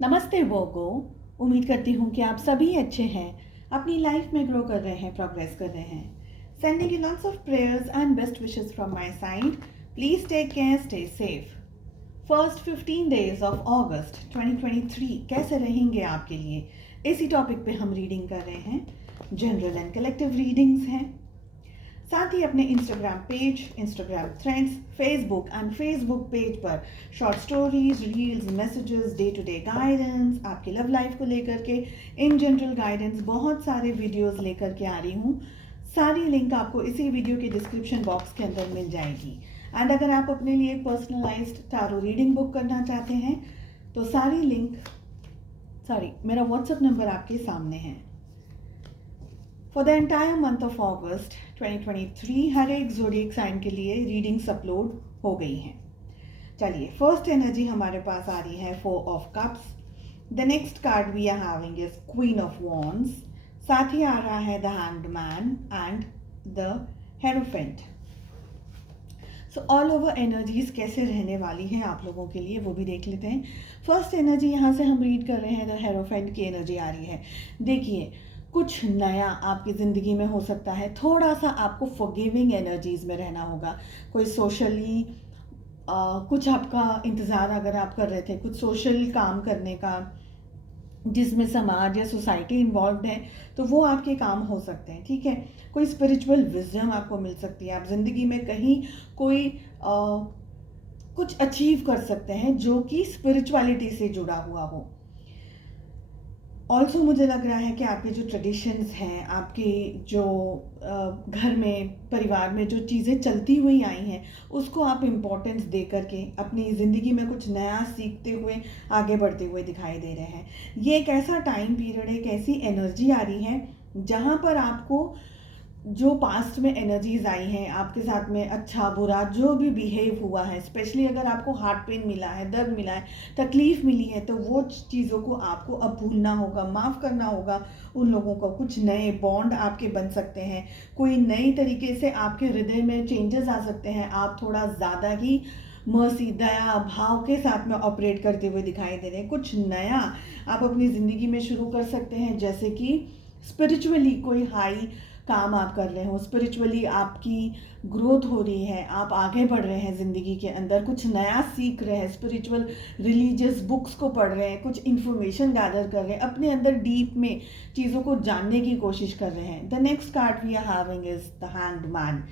नमस्ते वोगो। उम्मीद करती हूँ कि आप सभी अच्छे हैं, अपनी लाइफ में ग्रो कर रहे हैं, प्रोग्रेस कर रहे हैं। Sending you lots of prayers and best wishes from my side. Please take care, stay safe. First 15 days of August 2023 कैसे रहेंगे आपके लिए, इसी टॉपिक पे हम रीडिंग कर रहे हैं। जनरल एंड कलेक्टिव रीडिंग्स हैं। साथ ही अपने Instagram page, Instagram threads, Facebook and Facebook page पर short stories, reels, messages, day to day guidance, आपकी लव लाइफ को लेकर के इन जनरल गाइडेंस, बहुत सारे वीडियोस लेकर के आ रही हूँ। सारी लिंक आपको इसी वीडियो के डिस्क्रिप्शन बॉक्स के अंदर मिल जाएगी। एंड अगर आप अपने लिए पर्सनलाइज्ड टारो रीडिंग बुक करना चाहते हैं तो सारी लिंक, मेरा व्हाट्सएप नंबर आपके सामने है। For the entire month of August 2023 हर एक ज़ोडिएक साइन के लिए रीडिंग्स अपलोड हो गई हैं। चलिए, फर्स्ट एनर्जी हमारे पास आ रही है 4 of cups. The next card we are having is queen of wands. साथ ही आ रहा है the hanged man and the hierophant. So overall energies कैसे रहने वाली हैं आप लोगों के लिए वो भी देख लेते हैं। फर्स्ट एनर्जी यहाँ से हम रीड कर रहे हैं, द हेरोफेंट की एनर्जी आ रही है। देखिए, कुछ नया आपकी ज़िंदगी में हो सकता है। थोड़ा सा आपको फॉरगिविंग एनर्जीज में रहना होगा। कोई सोशली कुछ आपका इंतज़ार अगर आप कर रहे थे, कुछ सोशल काम करने का जिसमें समाज या सोसाइटी इन्वॉल्व है, तो वो आपके काम हो सकते हैं। ठीक है, कोई स्पिरिचुअल विजडम आपको मिल सकती है। आप ज़िंदगी में कहीं कोई कुछ अचीव कर सकते हैं जो कि स्पिरिचुअलिटी से जुड़ा हुआ हो। ऑल्सो मुझे लग रहा है कि आपके जो ट्रेडिशंस हैं, आपके जो घर में, परिवार में जो चीज़ें चलती हुई आई हैं, उसको आप इम्पोर्टेंस दे करके अपनी ज़िंदगी में कुछ नया सीखते हुए आगे बढ़ते हुए दिखाई दे रहे हैं। ये एक ऐसा टाइम पीरियड है, एक ऐसी एनर्जी आ रही है जहाँ पर आपको जो पास्ट में एनर्जीज आई हैं, आपके साथ में अच्छा बुरा जो भी बिहेव हुआ है, स्पेशली अगर आपको हार्ट पेन मिला है, दर्द मिला है, तकलीफ़ मिली है, तो वो चीज़ों को आपको अब भूलना होगा, माफ़ करना होगा उन लोगों को। कुछ नए बॉन्ड आपके बन सकते हैं, कोई नई तरीके से आपके हृदय में चेंजेस आ सकते हैं। आप थोड़ा ज़्यादा ही मर्सी, दया भाव के साथ में ऑपरेट करते हुए दिखाई दे रहे हैं। कुछ नया आप अपनी ज़िंदगी में शुरू कर सकते हैं, जैसे कि स्पिरिचुअली कोई हाई काम आप कर रहे हो, स्पिरिचुअली आपकी ग्रोथ हो रही है, आप आगे बढ़ रहे हैं ज़िंदगी के अंदर, कुछ नया सीख रहे हैं, स्पिरिचुअल रिलीजियस बुक्स को पढ़ रहे हैं, कुछ इन्फॉर्मेशन गैदर कर रहे हैं, अपने अंदर डीप में चीज़ों को जानने की कोशिश कर रहे हैं। The next card we are having is the hanged man.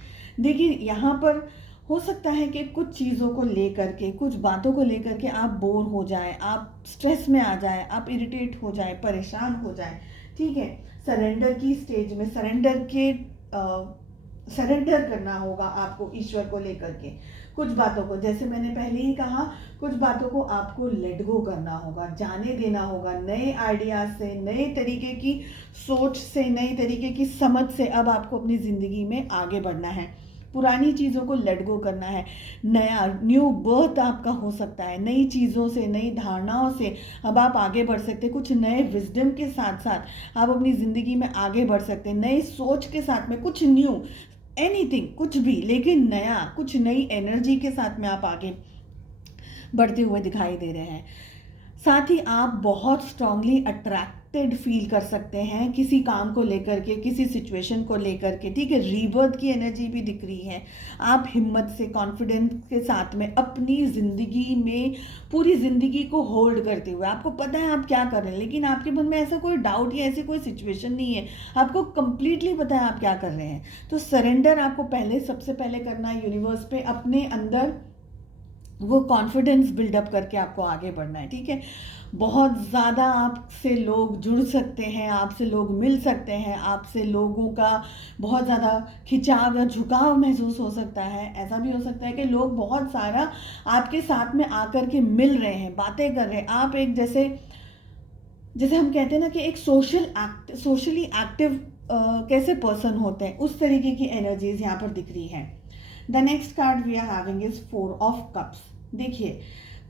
देखिए, यहाँ पर हो सकता है कि कुछ चीज़ों को लेकर के, कुछ बातों को लेकर के आप बोर हो जाएं, आप स्ट्रेस में आ जाएं, आप इरिटेट हो जाएं, परेशान हो जाएं। ठीक है, सरेंडर की स्टेज में सरेंडर करना होगा आपको ईश्वर को लेकर के। कुछ बातों को, जैसे मैंने पहले ही कहा, कुछ बातों को आपको लेट गो करना होगा, जाने देना होगा। नए आइडियाज से, नए तरीके की सोच से, नए तरीके की समझ से अब आपको अपनी ज़िंदगी में आगे बढ़ना है। पुरानी चीज़ों को लेट गो करना है। नया न्यू बर्थ आपका हो सकता है, नई चीज़ों से, नई धारणाओं से अब आप आगे बढ़ सकते हैं। कुछ नए विजडम के साथ साथ आप अपनी ज़िंदगी में आगे बढ़ सकते हैं, नई सोच के साथ में, कुछ न्यू, एनीथिंग, कुछ भी, लेकिन नया, कुछ नई एनर्जी के साथ में आप आगे बढ़ते हुए दिखाई दे रहे हैं। साथ ही आप बहुत स्ट्रांगली अट्रैक्टेड फील कर सकते हैं किसी काम को लेकर के, किसी सिचुएशन को लेकर के। ठीक है, रीबर्थ की एनर्जी भी दिख रही है। आप हिम्मत से, कॉन्फिडेंस के साथ में अपनी ज़िंदगी में पूरी ज़िंदगी को होल्ड करते हुए, आपको पता है आप क्या कर रहे हैं, लेकिन आपके मन में ऐसा कोई डाउट या ऐसी कोई सिचुएशन नहीं है, आपको कंप्लीटली पता है आप क्या कर रहे हैं। तो सरेंडर आपको पहले, सबसे पहले करना है यूनिवर्स पे, अपने अंदर वो कॉन्फिडेंस बिल्डअप करके आपको आगे बढ़ना है। ठीक है, बहुत ज़्यादा आपसे लोग जुड़ सकते हैं, आपसे लोग मिल सकते हैं, आपसे लोगों का बहुत ज़्यादा खिंचाव या झुकाव महसूस हो सकता है। ऐसा भी हो सकता है कि लोग बहुत सारा आपके साथ में आकर के मिल रहे हैं, बातें कर रहे हैं। आप एक जैसे जैसे हम कहते हैं ना कि एक सोशली एक्टिव कैसे पर्सन होते हैं, उस तरीके की एनर्जीज यहाँ पर दिख रही हैं। The next card we are having is 4 of cups. देखिए,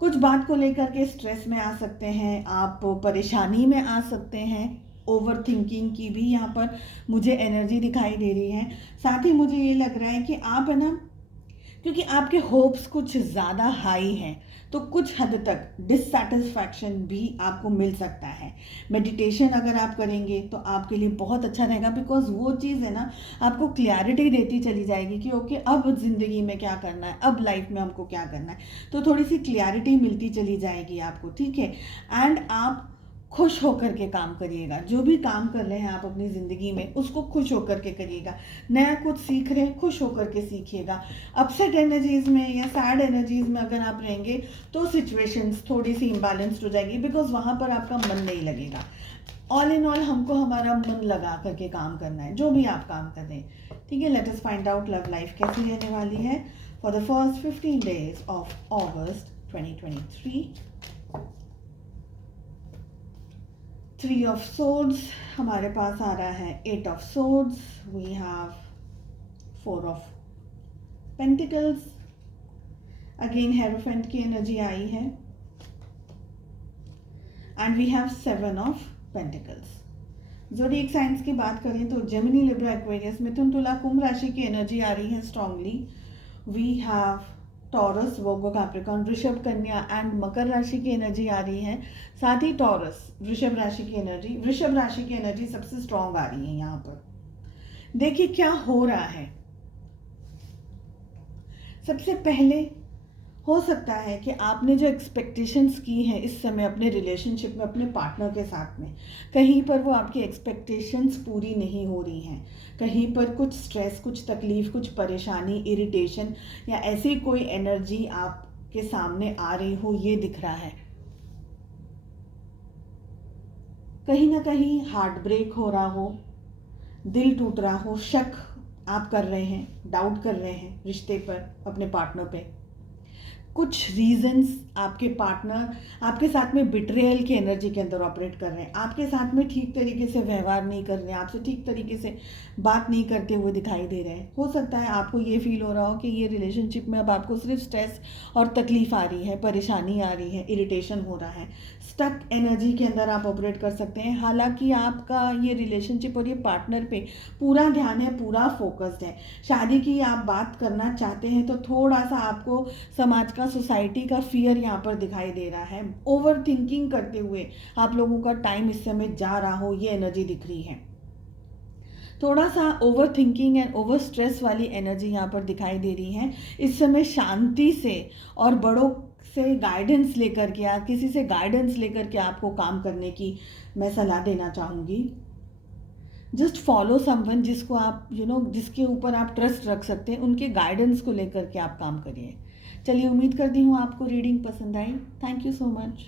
कुछ बात को लेकर के स्ट्रेस में आ सकते हैं, आप परेशानी में आ सकते हैं। ओवर थिंकिंग की भी यहाँ पर मुझे एनर्जी दिखाई दे रही है। साथ ही मुझे ये लग रहा है कि आप है ना क्योंकि आपके होप्स कुछ ज़्यादा हाई हैं, तो कुछ हद तक डिससेटिस्फैक्शन भी आपको मिल सकता है। मेडिटेशन अगर आप करेंगे तो आपके लिए बहुत अच्छा रहेगा, बिकॉज वो चीज़ है ना, आपको क्लैरिटी देती चली जाएगी कि ओके अब ज़िंदगी में क्या करना है, अब लाइफ में हमको क्या करना है, तो थोड़ी सी क्लैरिटी मिलती चली जाएगी आपको, ठीक है। एंड आप खुश होकर के काम करिएगा, जो भी काम कर रहे हैं आप अपनी ज़िंदगी में उसको खुश होकर के करिएगा। नया कुछ सीख रहे हैं, खुश होकर के सीखिएगा। अपसेट एनर्जीज में या सैड एनर्जीज में अगर आप रहेंगे तो सिचुएशंस थोड़ी सी इम्बैलेंस्ड हो जाएगी, बिकॉज वहाँ पर आपका मन नहीं लगेगा। ऑल इन ऑल हमको हमारा मन लगा करके काम करना है, जो भी आप काम कर रहे हैं, ठीक है। Let us find out love life कैसी रहने वाली है for the first 15 days of August 2023। 3 of swords हमारे पास आ रहा है, 8 of swords, we have 4 of pentacles, again hierophant की एनर्जी आई है, and we have 7 of pentacles। Zodiac science की बात करें तो जेमिनी, लिब्रा, एक्वेरियस, मिथुन, तुला, कुंभ राशि की एनर्जी आ रही है strongly. We have Taurus, Virgo, Capricorn, Vrishabh, Kanya and मकर राशि की एनर्जी आ रही है। साथ ही टॉरस, वृषभ राशि की एनर्जी, वृषभ राशि की एनर्जी सबसे स्ट्रांग आ रही है यहाँ पर। देखिए क्या हो रहा है। सबसे पहले हो सकता है कि आपने जो एक्सपेक्टेशंस की हैं इस समय अपने रिलेशनशिप में अपने पार्टनर के साथ में, कहीं पर वो आपकी एक्सपेक्टेशंस पूरी नहीं हो रही हैं, कहीं पर कुछ स्ट्रेस, कुछ तकलीफ, कुछ परेशानी, इरिटेशन या ऐसी कोई एनर्जी आपके सामने आ रही हो, ये दिख रहा है। कहीं ना कहीं हार्ट ब्रेक हो रहा हो, दिल टूट रहा हो, शक आप कर रहे हैं, डाउट कर रहे हैं रिश्ते पर, अपने पार्टनर पे। कुछ रीजंस आपके पार्टनर आपके साथ में बिट्रेयल की एनर्जी के अंदर ऑपरेट कर रहे हैं, आपके साथ में ठीक तरीके से व्यवहार नहीं कर रहे हैं, आपसे ठीक तरीके से बात नहीं करते हुए दिखाई दे रहे हैं। हो सकता है आपको ये फील हो रहा हो कि ये रिलेशनशिप में अब आपको सिर्फ स्ट्रेस और तकलीफ आ रही है, परेशानी आ रही है, इरिटेशन हो रहा है, स्टक एनर्जी के अंदर आप ऑपरेट कर सकते हैं। हालांकि आपका ये रिलेशनशिप और ये पार्टनर पे पूरा ध्यान है, पूरा फोकस्ड है। शादी की आप बात करना चाहते हैं तो थोड़ा सा आपको समाज का, सोसाइटी का फियर यहाँ पर दिखाई दे रहा है। ओवर थिंकिंग करते हुए आप लोगों का टाइम इस समय जा रहा हो, ये एनर्जी दिख रही है। थोड़ा सा over thinking and over stress वाली एनर्जी यहाँ पर दिखाई दे रही है। इस समय शांति से और बड़ों से गाइडेंस लेकर के, या किसी से गाइडेंस लेकर के आपको काम करने की मैं सलाह देना चाहूँगी। जस्ट फॉलो समवन जिसको आप जिसके ऊपर आप ट्रस्ट रख सकते हैं, उनके गाइडेंस को लेकर के आप काम करिए। चलिए, उम्मीद करती हूँ आपको रीडिंग पसंद आई। Thank you so much.